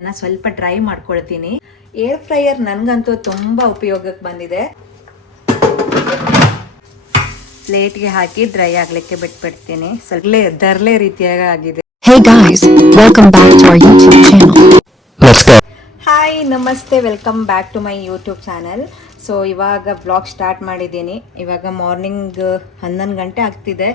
ನಾನು ಸ್ವಲ್ಪ ಡ್ರೈ ಮಾಡ್ಕೊಳ್ತೀನಿ. ಏರ್ ಫ್ರೈಯರ್ ನನಗಂತೂ ತುಂಬ ಉಪಯೋಗಕ್ಕೆ ಬಂದಿದೆ. ಪ್ಲೇಟ್ಗೆ ಹಾಕಿ ಡ್ರೈ ಆಗ್ಲಿಕ್ಕೆ ಬಿಟ್ಬಿಡ್ತೀನಿ. ಸ್ವಲ್ಪ ದರ್ಲೆ ರೀತಿಯಾಗಿ ಆಗಿದೆ. Hey guys, welcome back to our YouTube channel. Hi ನಮಸ್ತೆ, welcome back to my YouTube channel. So ಇವಾಗ ವ್ಲಾಗ್ ಸ್ಟಾರ್ಟ್ ಮಾಡಿದ್ದೀನಿ. ಇವಾಗ ಮಾರ್ನಿಂಗ್ 11 ಗಂಟೆ ಆಗ್ತಿದೆ.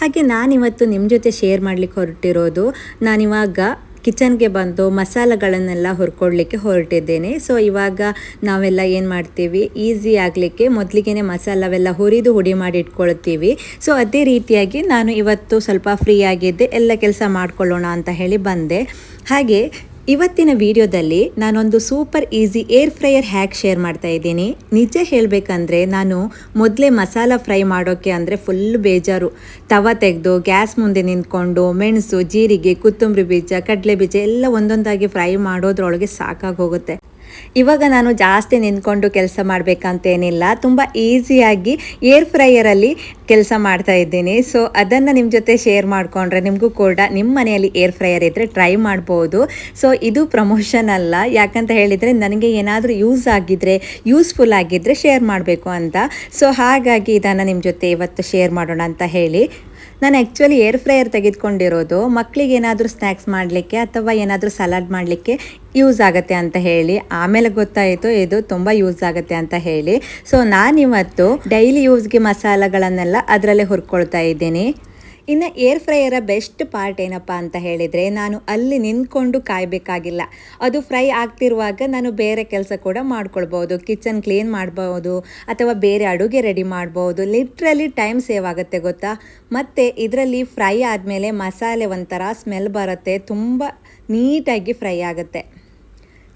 ಹಾಗೆ ನಾನಿವತ್ತು ನಿಮ್ಮ ಜೊತೆ ಶೇರ್ ಮಾಡಲಿಕ್ಕೆ ಹೊರಟಿರೋದು, ನಾನಿವಾಗ ಕಿಚನ್ಗೆ ಬಂದು ಮಸಾಲೆಗಳನ್ನೆಲ್ಲ ಹುರ್ಕೊಡ್ಲಿಕ್ಕೆ ಹೊರಟಿದ್ದೇನೆ. ಸೊ ಇವಾಗ ನಾವೆಲ್ಲ ಏನು ಮಾಡ್ತೀವಿ, ಈಸಿ ಆಗಲಿಕ್ಕೆ ಮೊದಲಿಗೆ ಮಸಾಲವೆಲ್ಲ ಹುರಿದು ಹುಡಿ ಮಾಡಿ ಇಟ್ಕೊಳ್ತೀವಿ. ಸೊ ಅದೇ ರೀತಿಯಾಗಿ ನಾನು ಇವತ್ತು ಸ್ವಲ್ಪ ಫ್ರೀ ಆಗಿದ್ದೆ, ಎಲ್ಲ ಕೆಲಸ ಮಾಡ್ಕೊಳ್ಳೋಣ ಅಂತ ಹೇಳಿ ಬಂದೆ. ಹಾಗೆ ಇವತ್ತಿನ ವಿಡಿಯೋದಲ್ಲಿ ನಾನೊಂದು super easy air fryer hack share ಮಾಡ್ತಾ ಇದ್ದೀನಿ. ನಿಜ ಹೇಳಬೇಕಂದ್ರೆ ನಾನು ಮೊದಲೇ ಮಸಾಲ ಫ್ರೈ ಮಾಡೋಕ್ಕೆ ಅಂದರೆ ಫುಲ್ ಬೇಜಾರು. ತವ ತೆಗೆದು ಗ್ಯಾಸ್ ಮುಂದೆ ನಿಂತ್ಕೊಂಡು ಮೆಣಸು, ಜೀರಿಗೆ, ಕೊತ್ತಂಬರಿ ಬೀಜ, ಕಡಲೆ ಬೀಜ ಎಲ್ಲ ಒಂದೊಂದಾಗಿ ಫ್ರೈ ಮಾಡೋದ್ರೊಳಗೆ ಸಾಕಾಗಿ ಹೋಗುತ್ತೆ. ಇವಾಗ ನಾನು ಜಾಸ್ತಿ ನಿಂತ್ಕೊಂಡು ಕೆಲಸ ಮಾಡಬೇಕಂತೇನಿಲ್ಲ, ತುಂಬ ಈಸಿಯಾಗಿ ಏರ್ ಫ್ರೈಯರಲ್ಲಿ ಕೆಲಸ ಮಾಡ್ತಾ ಇದ್ದೀನಿ. ಸೊ ಅದನ್ನು ನಿಮ್ಮ ಜೊತೆ ಶೇರ್ ಮಾಡಿಕೊಂಡ್ರೆ ನಿಮಗೂ ಕೂಡ ನಿಮ್ಮ ಮನೆಯಲ್ಲಿ ಏರ್ ಫ್ರೈಯರ್ ಇದ್ದರೆ ಟ್ರೈ ಮಾಡ್ಬೋದು. ಸೊ ಇದು ಪ್ರಮೋಷನ್ ಅಲ್ಲ, ಯಾಕಂತ ಹೇಳಿದರೆ ನನಗೆ ಏನಾದರೂ ಯೂಸ್ಫುಲ್ ಆಗಿದ್ದರೆ ಶೇರ್ ಮಾಡಬೇಕು ಅಂತ. ಸೊ ಹಾಗಾಗಿ ಇದನ್ನು ನಿಮ್ಮ ಜೊತೆ ಇವತ್ತು ಶೇರ್ ಮಾಡೋಣ ಅಂತ ಹೇಳಿ ನಾನು ಆ್ಯಕ್ಚುಲಿ ಏರ್ ಫ್ರೈಯರ್ ತೆಗೆದುಕೊಂಡಿರೋದು ಮಕ್ಕಳಿಗೆ ಏನಾದರೂ ಸ್ನ್ಯಾಕ್ಸ್ ಮಾಡಲಿಕ್ಕೆ ಅಥವಾ ಏನಾದರೂ ಸಲಾಡ್ ಮಾಡಲಿಕ್ಕೆ ಯೂಸ್ ಆಗುತ್ತೆ ಅಂತ ಹೇಳಿ. ಆಮೇಲೆ ಗೊತ್ತಾಯಿತು ಇದು ತುಂಬ ಯೂಸ್ ಆಗುತ್ತೆ ಅಂತ ಹೇಳಿ. ಸೊ ನಾನಿವತ್ತು ಡೈಲಿ ಯೂಸ್ಗೆ ಮಸಾಲೆಗಳನ್ನೆಲ್ಲ ಅದರಲ್ಲೇ ಹುರ್ಕೊಳ್ತಾ ಇದ್ದೀನಿ. ಇನ್ನು ಏರ್ ಫ್ರೈಯರ ಬೆಸ್ಟ್ ಪಾರ್ಟ್ ಏನಪ್ಪ ಅಂತ ಹೇಳಿದರೆ, ನಾನು ಅಲ್ಲಿ ನಿಂತ್ಕೊಂಡು ಕಾಯಬೇಕಾಗಿಲ್ಲ. ಅದು ಫ್ರೈ ಆಗ್ತಿರುವಾಗ ನಾನು ಬೇರೆ ಕೆಲಸ ಕೂಡ ಮಾಡ್ಕೊಳ್ಬೋದು. ಕಿಚನ್ ಕ್ಲೀನ್ ಮಾಡ್ಬೋದು ಅಥವಾ ಬೇರೆ ಅಡುಗೆ ರೆಡಿ ಮಾಡ್ಬೋದು. ಲಿಟ್ರಲಿ ಟೈಮ್ ಸೇವ್ ಆಗುತ್ತೆ ಗೊತ್ತಾ. ಮತ್ತು ಇದರಲ್ಲಿ ಫ್ರೈ ಆದಮೇಲೆ ಮಸಾಲೆ ಒಂಥರ ಸ್ಮೆಲ್ ಬರುತ್ತೆ, ತುಂಬ ನೀಟಾಗಿ ಫ್ರೈ ಆಗುತ್ತೆ.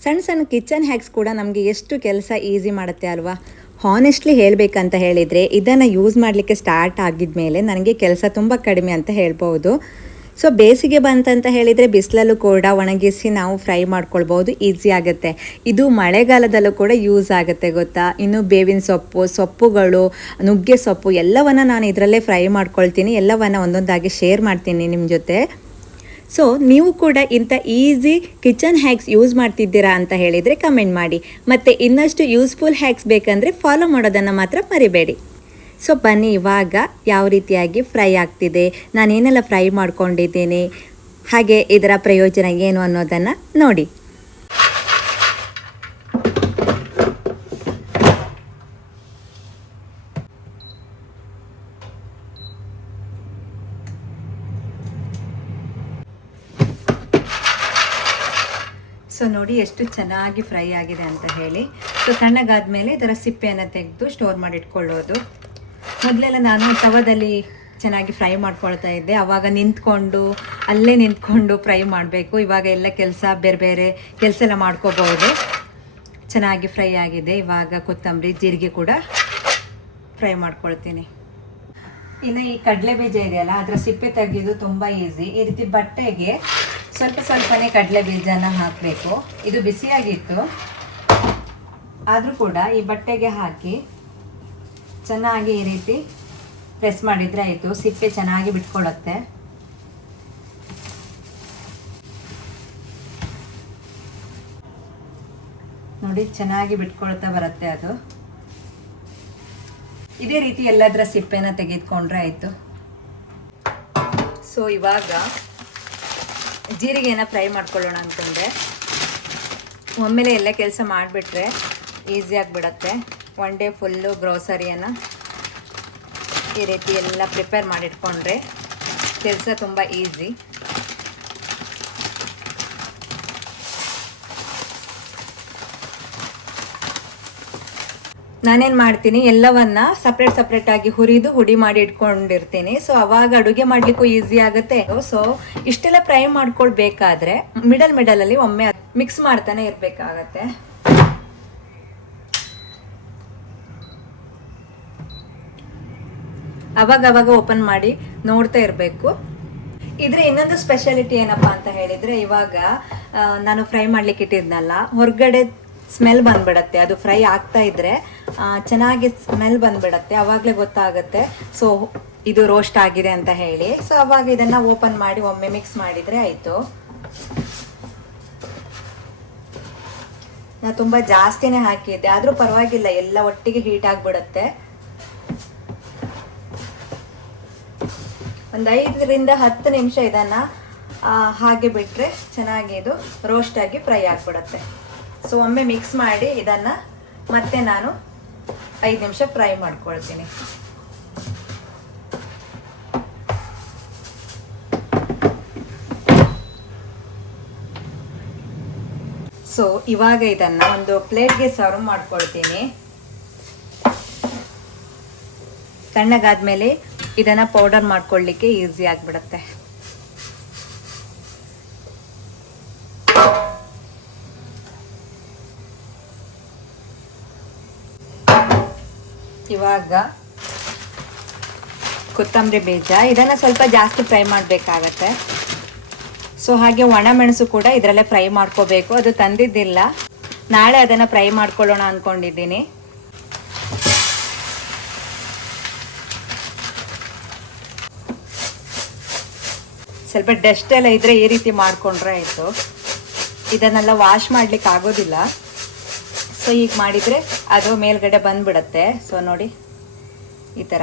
ಸಣ್ಣ ಸಣ್ಣ ಕಿಚನ್ ಹ್ಯಾಕ್ಸ್ ಕೂಡ ನಮಗೆ ಎಷ್ಟು ಕೆಲಸ ಈಸಿ ಮಾಡುತ್ತೆ ಅಲ್ವಾ. ಹಾನೆಸ್ಟ್ಲಿ ಹೇಳಬೇಕಂತ ಹೇಳಿದರೆ ಇದನ್ನು ಯೂಸ್ ಮಾಡಲಿಕ್ಕೆ ಸ್ಟಾರ್ಟ್ ಆಗಿದ ಮೇಲೆ ನನಗೆ ಕೆಲಸ ತುಂಬ ಕಡಿಮೆ ಅಂತ ಹೇಳ್ಬೋದು. ಸೊ ಬೇಸಿಗೆ ಬಂತಂತ ಹೇಳಿದರೆ ಬಿಸಿಲಲ್ಲೂ ಕೂಡ ಒಣಗಿಸಿ ನಾವು ಫ್ರೈ ಮಾಡ್ಕೊಳ್ಬೋದು, ಈಸಿ ಆಗುತ್ತೆ. ಇದು ಮಳೆಗಾಲದಲ್ಲೂ ಕೂಡ ಯೂಸ್ ಆಗುತ್ತೆ ಗೊತ್ತಾ. ಇನ್ನು ಬೇವಿನ ಸೊಪ್ಪುಗಳು, ನುಗ್ಗೆ ಸೊಪ್ಪು ಎಲ್ಲವನ್ನು ನಾನು ಇದರಲ್ಲೇ ಫ್ರೈ ಮಾಡ್ಕೊಳ್ತೀನಿ. ಎಲ್ಲವನ್ನು ಒಂದೊಂದಾಗಿ ಶೇರ್ ಮಾಡ್ತೀನಿ ನಿಮ್ಮ ಜೊತೆ. ಸೊ ನೀವು ಕೂಡ ಇಂಥ ಈಸಿ ಕಿಚನ್ ಹ್ಯಾಕ್ಸ್ ಯೂಸ್ ಮಾಡ್ತಿದ್ದೀರಾ ಅಂತ ಹೇಳಿದರೆ ಕಮೆಂಟ್ ಮಾಡಿ. ಮತ್ತು ಇನ್ನಷ್ಟು ಯೂಸ್ಫುಲ್ ಹ್ಯಾಕ್ಸ್ ಬೇಕಂದರೆ ಫಾಲೋ ಮಾಡೋದನ್ನು ಮಾತ್ರ ಮರಿಬೇಡಿ. ಸೊ ಬನ್ನಿ ಇವಾಗ ಯಾವ ರೀತಿಯಾಗಿ ಫ್ರೈ ಆಗ್ತಿದೆ, ನಾನೇನೆಲ್ಲ ಫ್ರೈ ಮಾಡ್ಕೊಂಡಿದ್ದೇನೆ, ಹಾಗೆ ಇದರ ಪ್ರಯೋಜನ ಏನು ಅನ್ನೋದನ್ನು ನೋಡಿ. ಸೊ ನೋಡಿ ಎಷ್ಟು ಚೆನ್ನಾಗಿ ಫ್ರೈ ಆಗಿದೆ ಅಂತ ಹೇಳಿ. ಸೊ ತಣ್ಣಗಾದ್ಮೇಲೆ ಇದರ ಸಿಪ್ಪೆಯನ್ನು ತೆಗೆದು ಸ್ಟೋರ್ ಮಾಡಿಟ್ಕೊಳ್ಳೋದು. ಮೊದಲೆಲ್ಲ ನಾನು ತವದಲ್ಲಿ ಚೆನ್ನಾಗಿ ಫ್ರೈ ಮಾಡ್ಕೊಳ್ತಾ ಇದ್ದೆ. ಆವಾಗ ಅಲ್ಲೇ ನಿಂತ್ಕೊಂಡು ಫ್ರೈ ಮಾಡಬೇಕು. ಇವಾಗ ಎಲ್ಲ ಕೆಲಸ ಬೇರೆ ಕೆಲಸ ಎಲ್ಲ ಮಾಡ್ಕೋಬೋದು. ಚೆನ್ನಾಗಿ ಫ್ರೈ ಆಗಿದೆ. ಇವಾಗ ಕೊತ್ತಂಬರಿ, ಜೀರಿಗೆ ಕೂಡ ಫ್ರೈ ಮಾಡ್ಕೊಳ್ತೀನಿ. ಇನ್ನು ಈ ಕಡಲೆ ಬೀಜ ಇದೆಯಲ್ಲ, ಅದರ ಸಿಪ್ಪೆ ತೆಗೆಯೋದು ತುಂಬ ಈಸಿ. ಈ ರೀತಿ ಬಟ್ಟೆಗೆ ಸ್ವಲ್ಪನೇ ಕಡಲೆ ಬೀಜನ ಹಾಕಬೇಕು. ಇದು ಬಿಸಿಯಾಗಿತ್ತು ಆದರೂ ಕೂಡ ಈ ಬಟ್ಟೆಗೆ ಹಾಕಿ ಚೆನ್ನಾಗಿ ಈ ರೀತಿ ಪ್ರೆಸ್ ಮಾಡಿದರೆ ಆಯಿತು. ಸಿಪ್ಪೆ ಚೆನ್ನಾಗಿ ಬಿಟ್ಕೊಳ್ಳುತ್ತೆ. ನೋಡಿ ಚೆನ್ನಾಗಿ ಬಿಟ್ಕೊಳ್ತಾ ಬರುತ್ತೆ ಅದು. ಇದೇ ರೀತಿ ಎಲ್ಲದರ ಸಿಪ್ಪೆನ ತೆಗೆದುಕೊಂಡ್ರೆ ಆಯಿತು. ಸೊ ಇವಾಗ ಜೀರಿಗೆನ ಫ್ರೈ ಮಾಡ್ಕೊಳ್ಳೋಣ ಅಂತಂದರೆ ಒಮ್ಮೆಲೆ ಎಲ್ಲ ಕೆಲಸ ಮಾಡಿಬಿಟ್ರೆ ಈಸಿಯಾಗಿಬಿಡತ್ತೆ. ಒನ್ ಡೇ ಫುಲ್ಲು ಗ್ರೋಸರಿಯನ್ನು ಈ ರೀತಿ ಎಲ್ಲ ಪ್ರಿಪೇರ್ ಮಾಡಿಟ್ಕೊಂಡ್ರೆ ಕೆಲಸ ತುಂಬ ಈಸಿ. ನಾನೇನು ಮಾಡ್ತೀನಿ, ಎಲ್ಲವನ್ನ ಸಪ್ರೇಟಾಗಿ ಹುರಿದು ಹುಡಿ ಮಾಡಿ ಇಟ್ಕೊಂಡಿರ್ತೀನಿ. ಸೊ ಅವಾಗ ಅಡುಗೆ ಮಾಡಲಿಕ್ಕೂ ಈಸಿ ಆಗುತ್ತೆ. ಸೊ ಇಷ್ಟೆಲ್ಲ ಫ್ರೈ ಮಾಡ್ಕೊಳ್ಬೇಕಾದ್ರೆ ಮಿಡಲಲ್ಲಿ ಒಮ್ಮೆ ಮಿಕ್ಸ್ ಮಾಡ್ತಾನೆ ಇರಬೇಕಾಗತ್ತೆ. ಅವಾಗ ಓಪನ್ ಮಾಡಿ ನೋಡ್ತಾ ಇರಬೇಕು. ಇದ್ರೆ ಇನ್ನೊಂದು ಸ್ಪೆಷಾಲಿಟಿ ಏನಪ್ಪ ಅಂತ ಹೇಳಿದರೆ, ಇವಾಗ ನಾನು ಫ್ರೈ ಮಾಡ್ಲಿಕ್ಕೆ ಇಟ್ಟಿದ್ನಲ್ಲ, ಹೊರಗಡೆ ಸ್ಮೆಲ್ ಬಂದ್ಬಿಡತ್ತೆ. ಅದು ಫ್ರೈ ಆಗ್ತಾ ಇದ್ರೆ ಚೆನ್ನಾಗಿ ಸ್ಮೆಲ್ ಬಂದ್ಬಿಡತ್ತೆ. ಆವಾಗಲೇ ಗೊತ್ತಾಗುತ್ತೆ ಸೊ ಇದು ರೋಸ್ಟ್ ಆಗಿದೆ ಅಂತ ಹೇಳಿ. ಸೊ ಅವಾಗ ಇದನ್ನು ಓಪನ್ ಮಾಡಿ ಒಮ್ಮೆ ಮಿಕ್ಸ್ ಮಾಡಿದರೆ ಆಯಿತು. ನಾನು ತುಂಬ ಜಾಸ್ತಿನೇ ಹಾಕಿದ್ದೆ, ಆದರೂ ಪರವಾಗಿಲ್ಲ, ಎಲ್ಲ ಒಟ್ಟಿಗೆ ಹೀಟ್ ಆಗಿಬಿಡುತ್ತೆ. ಒಂದು 5ರಿಂದ 10 ನಿಮಿಷ ಇದನ್ನು ಹಾಗೆ ಬಿಟ್ಟರೆ ಚೆನ್ನಾಗಿ ಇದು ರೋಸ್ಟ್ ಆಗಿ ಫ್ರೈ ಆಗಿಬಿಡುತ್ತೆ. ಸೊ ಒಮ್ಮೆ ಮಿಕ್ಸ್ ಮಾಡಿ ಇದನ್ನು ಮತ್ತೆ ನಾನು 5 ನಿಮಿಷ ಫ್ರೈ ಮಾಡ್ಕೊಳ್ತೀನಿ. ಸೊ ಇವಾಗ ಇದನ್ನು ಒಂದು ಪ್ಲೇಟ್ಗೆ ಸರ್ವ್ ಮಾಡ್ಕೊಳ್ತೀನಿ. ತಣ್ಣಗಾದ್ಮೇಲೆ ಇದನ್ನು ಪೌಡರ್ ಮಾಡ್ಕೊಳ್ಳಿಕ್ಕೆ ಈಸಿ ಆಗಿಬಿಡುತ್ತೆ. ಇವಾಗ ಕೊತ್ತಂಬರಿ ಬೀಜ, ಇದನ್ನು ಸ್ವಲ್ಪ ಜಾಸ್ತಿ ಫ್ರೈ ಮಾಡಬೇಕಾಗತ್ತೆ. ಸೊ ಹಾಗೆ ಒಣಮೆಣಸು ಕೂಡ ಇದರಲ್ಲೇ ಫ್ರೈ ಮಾಡ್ಕೋಬೇಕು. ಅದು ತಂದಿದ್ದಿಲ್ಲ, ನಾಳೆ ಅದನ್ನು ಫ್ರೈ ಮಾಡ್ಕೊಳ್ಳೋಣ ಅಂದ್ಕೊಂಡಿದ್ದೀನಿ. ಸ್ವಲ್ಪ ಡಸ್ಟ್ ಎಲ್ಲ ಇದ್ರೆ ಈ ರೀತಿ ಮಾಡಿಕೊಂಡ್ರೆ ಆಯಿತು. ಇದನ್ನೆಲ್ಲ ವಾಶ್ ಮಾಡ್ಲಿಕ್ಕೆ ಆಗೋದಿಲ್ಲ. ಸೊ ಈಗ ಮಾಡಿದರೆ ಅದು ಮೇಲ್ಗಡೆ ಬಂದ್ಬಿಡತ್ತೆ. ಸೊ ನೋಡಿ, ಈ ಥರ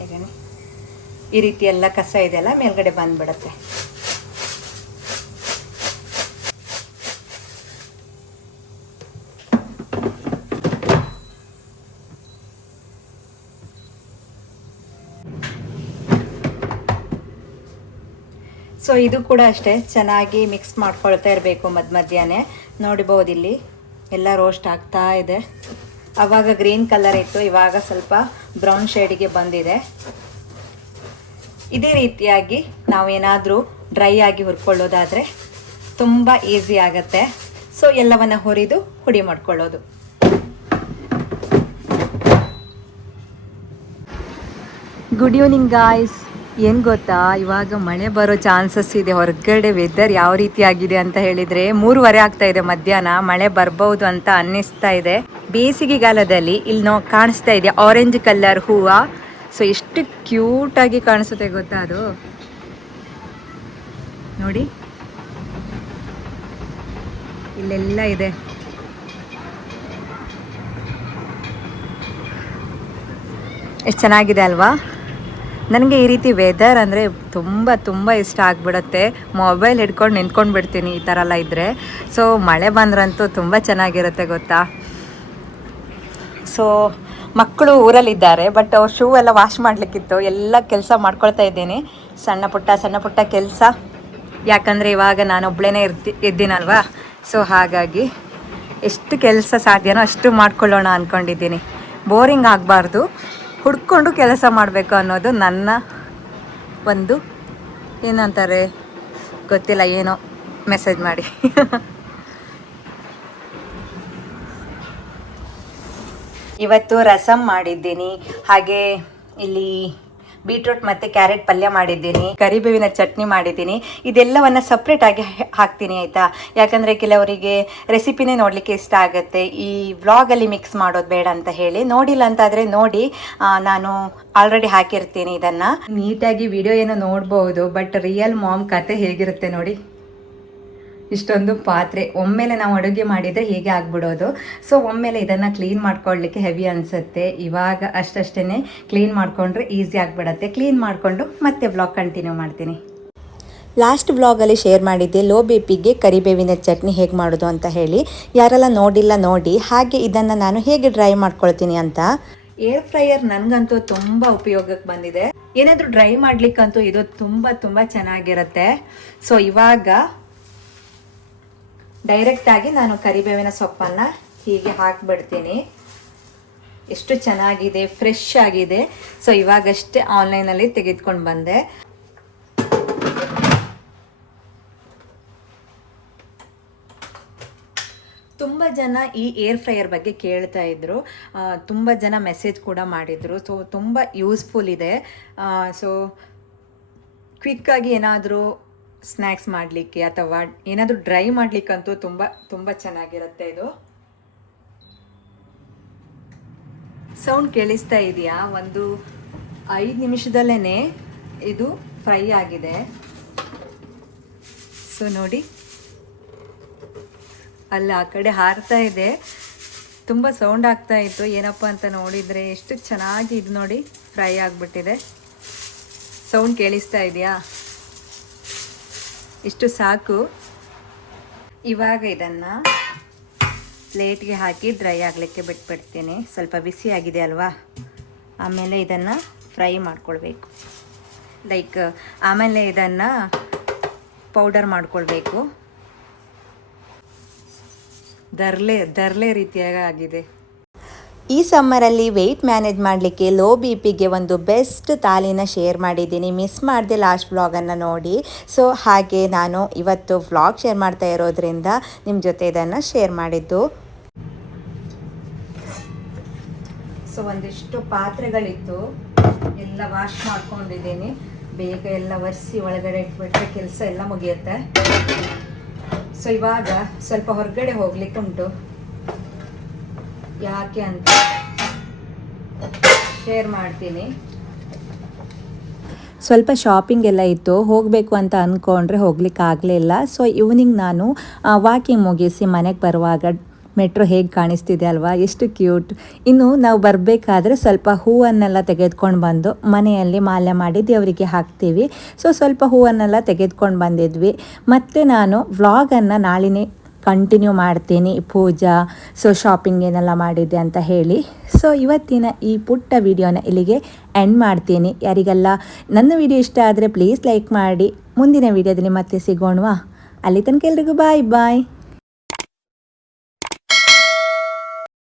ಹೇಗೆ ಈ ರೀತಿ ಎಲ್ಲ ಕಸ ಇದೆಲ್ಲ ಮೇಲ್ಗಡೆ ಬಂದ್ಬಿಡತ್ತೆ. ಸೊ ಇದು ಕೂಡ ಅಷ್ಟೇ, ಚೆನ್ನಾಗಿ ಮಿಕ್ಸ್ ಮಾಡ್ಕೊಳ್ತಾ ಇರಬೇಕು ಮಧ್ಯಾಹ್ನ. ನೋಡ್ಬೋದು ಇಲ್ಲಿ ಎಲ್ಲ ರೋಸ್ಟ್ ಆಗ್ತಾ ಇದೆ. ಆವಾಗ ಗ್ರೀನ್ ಕಲರ್ ಇತ್ತು, ಇವಾಗ ಸ್ವಲ್ಪ ಬ್ರೌನ್ ಶೇಡಿಗೆ ಬಂದಿದೆ. ಇದೇ ರೀತಿಯಾಗಿ ನಾವೇನಾದರೂ ಡ್ರೈ ಆಗಿ ಹುರ್ಕೊಳ್ಳೋದಾದರೆ ತುಂಬ ಈಸಿ ಆಗುತ್ತೆ. ಸೊ ಎಲ್ಲವನ್ನು ಹುರಿದು ಹುಡಿ ಮಾಡ್ಕೊಳ್ಳೋದು. Good evening guys. ಏನು ಗೊತ್ತಾ, ಇವಾಗ ಮಳೆ ಬರೋ ಚಾನ್ಸಸ್ ಇದೆ. ಹೊರಗಡೆ ವೆದರ್ ಯಾವ ರೀತಿ ಆಗಿದೆ ಅಂತ ಹೇಳಿದರೆ 3:30 ಆಗ್ತಾ ಇದೆ ಮಧ್ಯಾಹ್ನ. ಮಳೆ ಬರ್ಬೋದು ಅಂತ ಅನ್ನಿಸ್ತಾ ಇದೆ. ಬೇಸಿಗೆಗಾಲದಲ್ಲಿ ಇಲ್ಲಿ ಕಾಣಿಸ್ತಾ ಇದೆ ಆರೆಂಜ್ ಕಲರ್ ಹೂವು. ಸೊ ಎಷ್ಟು ಕ್ಯೂಟಾಗಿ ಕಾಣಿಸುತ್ತೆ ಗೊತ್ತಾ ಅದು. ನೋಡಿ ಇಲ್ಲೆಲ್ಲ ಇದೆ. ಎಷ್ಟು ಚೆನ್ನಾಗಿದೆ ಅಲ್ವಾ. ನನಗೆ ಈ ರೀತಿ ವೆದರ್ ಅಂದರೆ ತುಂಬ ತುಂಬ ಇಷ್ಟ ಆಗಿಬಿಡುತ್ತೆ. ಮೊಬೈಲ್ ಹಿಡ್ಕೊಂಡು ನಿಂತ್ಕೊಂಡು ಬಿಡ್ತೀನಿ ಈ ಥರ ಎಲ್ಲ ಇದ್ದರೆ. ಸೊ ಮಳೆ ಬಂದ್ರಂತೂ ತುಂಬ ಚೆನ್ನಾಗಿರುತ್ತೆ ಗೊತ್ತಾ. ಸೊ ಮಕ್ಕಳು ಊರಲ್ಲಿದ್ದಾರೆ, ಬಟ್ ಅವ್ರು ಶೂ ಎಲ್ಲ ವಾಶ್ ಮಾಡಲಿಕ್ಕಿತ್ತು. ಎಲ್ಲ ಕೆಲಸ ಮಾಡ್ಕೊಳ್ತಾ ಇದ್ದೀನಿ, ಸಣ್ಣ ಪುಟ್ಟ ಕೆಲಸ. ಯಾಕಂದರೆ ಇವಾಗ ನಾನು ಒಬ್ಬಳೇ ಇದ್ದೀನಲ್ವಾ. ಸೊ ಹಾಗಾಗಿ ಎಷ್ಟು ಕೆಲಸ ಸಾಧ್ಯನೋ ಅಷ್ಟು ಮಾಡ್ಕೊಳ್ಳೋಣ ಅಂದ್ಕೊಂಡಿದ್ದೀನಿ. ಬೋರಿಂಗ್ ಆಗಬಾರ್ದು, ಹುಡ್ಕೊಂಡು ಕೆಲಸ ಮಾಡಬೇಕು ಅನ್ನೋದು ನನ್ನ ಒಂದು ಏನಂತಾರೆ ಗೊತ್ತಿಲ್ಲ, ಏನೋ ಮೆಸೇಜ್ ಮಾಡಿ. ಇವತ್ತು ರಸಮ್ ಮಾಡಿದ್ದೀನಿ, ಹಾಗೆ ಇಲ್ಲಿ ಬೀಟ್ರೂಟ್ ಮತ್ತು ಕ್ಯಾರೆಟ್ ಪಲ್ಯ ಮಾಡಿದ್ದೀನಿ, ಕರಿಬೇವಿನ ಚಟ್ನಿ ಮಾಡಿದ್ದೀನಿ. ಇದೆಲ್ಲವನ್ನು ಸಪ್ರೇಟಾಗಿ ಹಾಕ್ತೀನಿ ಆಯಿತಾ. ಯಾಕಂದರೆ ಕೆಲವರಿಗೆ ರೆಸಿಪಿನೇ ನೋಡಲಿಕ್ಕೆ ಇಷ್ಟ ಆಗುತ್ತೆ, ಈ ವ್ಲಾಗಲ್ಲಿ ಮಿಕ್ಸ್ ಮಾಡೋದು ಬೇಡ ಅಂತ ಹೇಳಿ. ನೋಡಿಲ್ಲ ಅಂತಾದರೆ ನೋಡಿ, ನಾನು ಆಲ್ರೆಡಿ ಹಾಕಿರ್ತೀನಿ ಇದನ್ನು. ನೀಟಾಗಿ ವಿಡಿಯೋ ಏನೋ ನೋಡ್ಬೋದು, ಬಟ್ ರಿಯಲ್ ಮಾಮ್ ಕತೆ ಹೇಗಿರುತ್ತೆ ನೋಡಿ. ಇಷ್ಟೊಂದು ಪಾತ್ರೆ ಒಮ್ಮೆಲೆ ನಾವು ಅಡುಗೆ ಮಾಡಿದರೆ ಹೀಗೆ ಆಗ್ಬಿಡೋದು. ಸೊ ಒಮ್ಮೆಲೆ ಇದನ್ನು ಕ್ಲೀನ್ ಮಾಡ್ಕೊಳ್ಳಿಕ್ಕೆ ಹೆವಿ ಅನಿಸುತ್ತೆ. ಇವಾಗ ಅಷ್ಟೇ ಕ್ಲೀನ್ ಮಾಡಿಕೊಂಡ್ರೆ ಈಸಿ ಆಗಿಬಿಡತ್ತೆ. ಕ್ಲೀನ್ ಮಾಡಿಕೊಂಡು ಮತ್ತೆ ವ್ಲಾಗ್ ಕಂಟಿನ್ಯೂ ಮಾಡ್ತೀನಿ. ಲಾಸ್ಟ್ ವ್ಲಾಗಲ್ಲಿ ಶೇರ್ ಮಾಡಿದ್ದೆ ಲೋ ಬಿ ಪಿಗೆ ಕರಿಬೇವಿನ ಚಟ್ನಿ ಹೇಗೆ ಮಾಡೋದು ಅಂತ ಹೇಳಿ. ಯಾರೆಲ್ಲ ನೋಡಿಲ್ಲ ನೋಡಿ. ಹಾಗೆ ಇದನ್ನು ನಾನು ಹೇಗೆ ಡ್ರೈ ಮಾಡ್ಕೊಳ್ತೀನಿ ಅಂತ. ಏರ್ ಫ್ರೈಯರ್ ನನಗಂತೂ ತುಂಬ ಉಪಯೋಗಕ್ಕೆ ಬಂದಿದೆ. ಏನಾದರೂ ಡ್ರೈ ಮಾಡಲಿಕ್ಕಂತೂ ಇದು ತುಂಬ ಚೆನ್ನಾಗಿರುತ್ತೆ. ಸೊ ಇವಾಗ ಡೈರೆಕ್ಟಾಗಿ ನಾನು ಕರಿಬೇವಿನ ಸೊಪ್ಪನ್ನು ಹೀಗೆ ಹಾಕಿಬಿಡ್ತೀನಿ. ಎಷ್ಟು ಚೆನ್ನಾಗಿದೆ, ಫ್ರೆಶ್ ಆಗಿದೆ. ಸೊ ಇವಾಗಷ್ಟೇ ಆನ್ಲೈನಲ್ಲಿ ತೆಗೆದುಕೊಂಡು ಬಂದೆ. ತುಂಬ ಜನ ಈ ಏರ್ ಫ್ರೈಯರ್ ಬಗ್ಗೆ ಕೇಳ್ತಾ ಇದ್ರು, ತುಂಬ ಜನ ಮೆಸೇಜ್ ಕೂಡ ಮಾಡಿದರು. ಸೊ ತುಂಬ ಯೂಸ್ಫುಲ್ ಇದೆ. ಸೊ ಕ್ವಿಕ್ಕಾಗಿ ಏನಾದರೂ ಸ್ನ್ಯಾಕ್ಸ್ ಮಾಡಲಿಕ್ಕೆ ಅಥವಾ ಏನಾದರೂ ಡ್ರೈ ಮಾಡಲಿಕ್ಕಂತೂ ತುಂಬ ಚೆನ್ನಾಗಿರುತ್ತೆ ಇದು. ಸೌಂಡ್ ಕೇಳಿಸ್ತಾ ಇದೆಯಾ? ಒಂದು 5 ನಿಮಿಷದಲ್ಲೇ ಇದು ಫ್ರೈ ಆಗಿದೆ. ಸೊ ನೋಡಿ ಅಲ್ಲಿ ಆ ಕಡೆ ಹಾರ್ತಾ ಇದೆ, ತುಂಬ ಸೌಂಡ್ ಆಗ್ತಾ ಇತ್ತು. ಏನಪ್ಪ ಅಂತ ನೋಡಿದರೆ ಎಷ್ಟು ಚೆನ್ನಾಗಿ ಇದು ನೋಡಿ ಫ್ರೈ ಆಗಿಬಿಟ್ಟಿದೆ. ಸೌಂಡ್ ಕೇಳಿಸ್ತಾ ಇದೆಯಾ? ಇಷ್ಟು ಸಾಕು. ಇವಾಗ ಇದನ್ನು ಪ್ಲೇಟ್ಗೆ ಹಾಕಿ ಡ್ರೈ ಆಗಲಿಕ್ಕೆ ಬಿಟ್ಬಿಡ್ತೀನಿ. ಸ್ವಲ್ಪ ಬಿಸಿ ಆಗಿದೆ ಅಲ್ವಾ, ಆಮೇಲೆ ಇದನ್ನು ಫ್ರೈ ಮಾಡ್ಕೊಳ್ಬೇಕು. ಆಮೇಲೆ ಇದನ್ನು ಪೌಡರ್ ಮಾಡ್ಕೊಳ್ಬೇಕು. ದರ್ಲೆ ರೀತಿಯಾಗಿ ಆಗಿದೆ. ಈ ಸಮ್ಮರಲ್ಲಿ ವೆಯ್ಟ್ ಮ್ಯಾನೇಜ್ ಮಾಡಲಿಕ್ಕೆ ಲೋ ಬಿ ಪಿಗೆ ಒಂದು ಬೆಸ್ಟ್ ತಾಲಿನ ಶೇರ್ ಮಾಡಿದ್ದೀನಿ. ಮಿಸ್ ಮಾಡಿದೆ ಲಾಸ್ಟ್ ವ್ಲಾಗನ್ನು ನೋಡಿ. ಸೊ ಹಾಗೆ ನಾನು ಇವತ್ತು ವ್ಲಾಗ್ ಶೇರ್ ಮಾಡ್ತಾ ಇರೋದ್ರಿಂದ ನಿಮ್ಮ ಜೊತೆ ಇದನ್ನು ಶೇರ್ ಮಾಡಿದ್ದು. ಸೊ ಒಂದಿಷ್ಟು ಪಾತ್ರೆಗಳಿತ್ತು, ಎಲ್ಲ ವಾಶ್ ಮಾಡ್ಕೊಂಡಿದ್ದೀನಿ. ಬೇಗ ಎಲ್ಲ ಒರೆಸಿ ಒಳಗಡೆ ಇಟ್ಬಿಟ್ರೆ ಕೆಲಸ ಎಲ್ಲ ಮುಗಿಯುತ್ತೆ. ಸೊ ಇವಾಗ ಸ್ವಲ್ಪ ಹೊರಗಡೆ ಹೋಗ್ಲಿಕ್ಕೆ ಉಂಟು. ಯಾಕೆ ಅಂತ ಶೇರ್ ಮಾಡ್ತೀನಿ. ಸ್ವಲ್ಪ ಶಾಪಿಂಗ್ ಎಲ್ಲ ಇತ್ತು, ಹೋಗಬೇಕು ಅಂತ ಅಂದ್ಕೊಂಡ್ರೆ ಹೋಗ್ಲಿಕ್ಕೆ ಆಗಲಿಲ್ಲ. ಸೊ ಈವ್ನಿಂಗ್ ನಾನು ವಾಕಿಂಗ್ ಮುಗಿಸಿ ಮನೆಗೆ ಬರುವಾಗ ಮೆಟ್ರೋ ಹೇಗೆ ಕಾಣಿಸ್ತಿದೆ ಅಲ್ವಾ, ಎಷ್ಟು ಕ್ಯೂಟ್. ಇನ್ನು ನಾವು ಬರಬೇಕಾದ್ರೆ ಸ್ವಲ್ಪ ಹೂವನ್ನೆಲ್ಲ ತೆಗೆದುಕೊಂಡು ಬಂದು ಮನೆಯಲ್ಲಿ ಮಾಲೆ ಮಾಡಿ ದೇವರಿಗೆ ಹಾಕ್ತೀವಿ. ಸೊ ಸ್ವಲ್ಪ ಹೂವನ್ನೆಲ್ಲ ತೆಗೆದುಕೊಂಡು ಬಂದಿದ್ವಿ. ಮತ್ತು ನಾನು ವ್ಲಾಗನ್ನು ನಾಳಿನೇ ಕಂಟಿನ್ಯೂ ಮಾಡ್ತೀನಿ, ಪೂಜಾ ಸೊ ಶಾಪಿಂಗ್ ಏನೆಲ್ಲ ಮಾಡಿದ್ದೆ ಅಂತ ಹೇಳಿ. ಸೊ ಇವತ್ತಿನ ಈ ಪುಟ್ಟ ವಿಡಿಯೋನ ಇಲ್ಲಿಗೆ ಎಂಡ್ ಮಾಡ್ತೀನಿ. ಯಾರಿಗೆಲ್ಲ ನನ್ನ ವಿಡಿಯೋ ಇಷ್ಟ ಆದರೆ ಪ್ಲೀಸ್ ಲೈಕ್ ಮಾಡಿ. ಮುಂದಿನ ವಿಡಿಯೋದಲ್ಲಿ ಮತ್ತೆ ಸಿಗೋಣವಾ? ಅಲ್ಲಿ ತನಕ ಎಲ್ರಿಗೂ ಬಾಯ್ ಬಾಯ್.